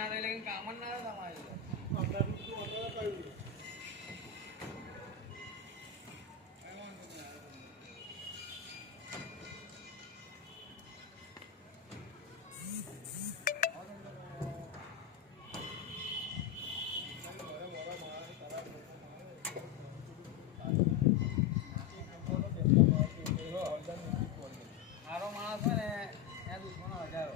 लेकिन कामन ना है हमारे મારો માણસ છે ને એ દુશ્મનો હજારો